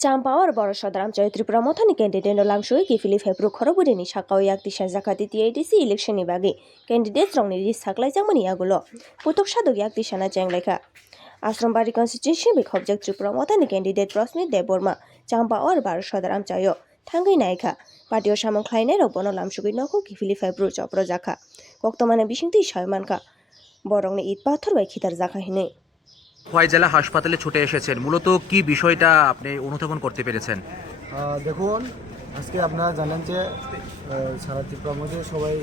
Champaawar Boroshodram Joy Tripura Mothani candidate no lamshui ki Philip Hebru Khorobudini Shakao Yakti Shazakati TADC election ni bagi candidate rongni ris saklai jamani agulo putok shadog yakti shana jenglekha Asrambari constituency bik object Tripura Mothani candidate Rosmi Deborma Champaawar Boroshodram Joyo Thangi Naikha Patio Shamon Kleiner Obono lamshui noko ki Philip Hebru Chopro Jaka Koktomane Bishingti Shoymanka Borongni It Pathor bai khitar Jaka hine Khowai জেলা হাসপাতালে ছুটে এসেছেন, মূলত কি বিষয়টা আপনি অনুধাবন করতে পেরেছেন? দেখুন, আজকে আপনারা জানেন যে সারা ত্রিপুরার মধ্যে সবাই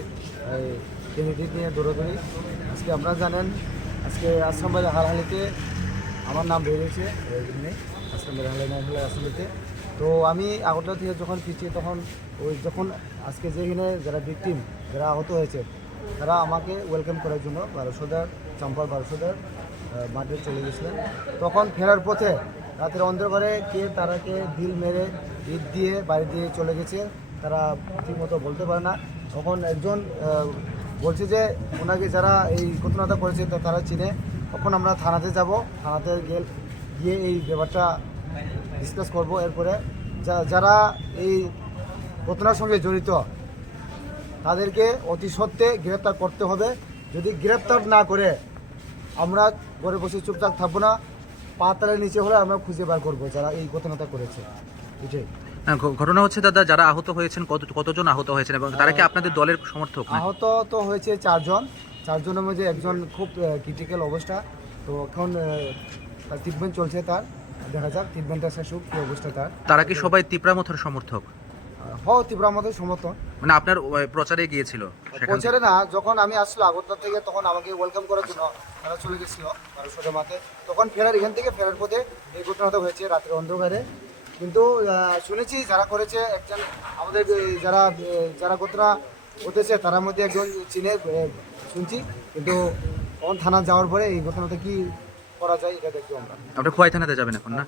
ক্যান্ডিডেট নিয়ে দৌড়াদৌড়ি। আজকে আপনারা জানেন, আজকে আসামবাড়ি হালহালিতে আমার নাম বেরিয়েছে আসামবাড়ি হালহালিতে। তো আমি আগরতলা থেকে যখন ফিরছি তখন যখন আজকে যেখানে যারা ভিকটিম যারা আহত হয়েছে তারা আমাকে ওয়েলকাম করার জন্য চাম্পার বারোশোদার মাঠে চলে গেছিলেন। তখন ফেরার পথে রাতের অন্ধকারে তারাকে ঢিল মেরে ইট দিয়ে বাড়ি দিয়ে চলে গেছে, তারা ঠিকমতো বলতে পারে না। তখন একজন বলছে যে ওনাকে যারা এই ঘটনাটা করেছে তারা চিনে। তখন আমরা থানাতে যাব, থানাতে গিয়ে এই ব্যাপারটা ডিসকাস করব। এরপরে যারা এই ঘটনার সঙ্গে জড়িত তাদেরকে অতি সত্ত্বে গ্রেপ্তার করতে হবে। যদি গ্রেপ্তার না করে আমরা ঘরে বসে চুপচাপ থাকবো না, পাতালের নিচে হলে আমরা খুঁজে বার করবো যারা এই ঘটনাটা করেছে। এটাই ঘটনা হচ্ছে দাদা, যারা আহত হয়েছেন কতজন আহত হয়েছেন এবং তারা কি আপনাদের দলের সমর্থক? আহত তো হয়েছে চারজনের মধ্যে একজন খুব ক্রিটিক্যাল অবস্থা। তো এখন ট্রিটমেন্ট চলছে, তার দেখা যাক ট্রিটমেন্টটা শেষ হোক, কী অবস্থা তার। তারা কি সবাই ত্রিপুরামথের সমর্থক? ত্রিপুরার মধ্যে সমর্থন মানে আপনার প্রচারে গিয়েছিল? প্রচারে না, যখন আমি আসলো আগরতলা থেকে তখন আমাকে ওয়েলকাম করার জন্য তারা চলে গেছিল বারোশোটা মাঠে। তখন এখান থেকে ফেরার পথে এই ঘটনাটা হয়েছে রাতের অন্ধকারে। কিন্তু শুনেছি যারা করেছে একজন আমাদের যারা ঘটনা ঘটেছে তার মধ্যে একজন চিনে শুনছি। কিন্তু তখন থানা যাওয়ার পরে এই ঘটনাটা কি করা যায় এটা দেখবো আমরা। আপনি খোয়াই থানাতে যাবেন এখন না?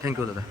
থ্যাংক ইউ দাদা।